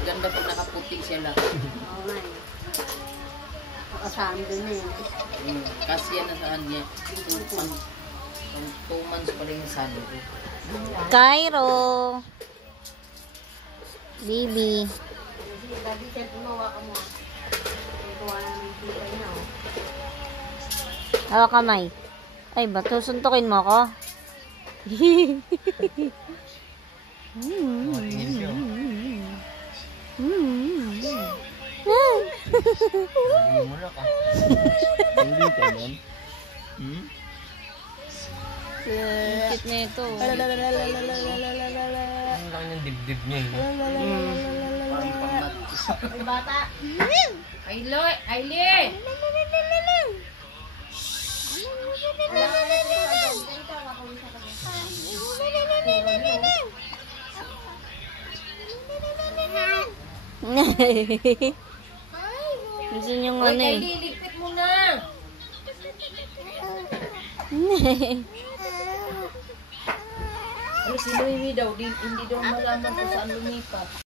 Ganda pag nakaputi siya lang. Oo nga eh. Nakasama din na yun. Kasi yan na sa kanya. 2 months pa rin yung salo ko. Cairo. Bibi. Dati siya gumawa ka mo. Gawa namin kita niya. Hawak kamay. Ay, bato, suntukin mo ako. Hindi mo na ka. Hindi ka nun. Cute na ito. Ang laki ng dibdib niya. Parang pangmat. Ay, bata. Aili! Gusto niyong Uy, ano eh. Aili, ligpit mo na! Ano si Noemi daw, hindi daw malaman kung saan lumipat.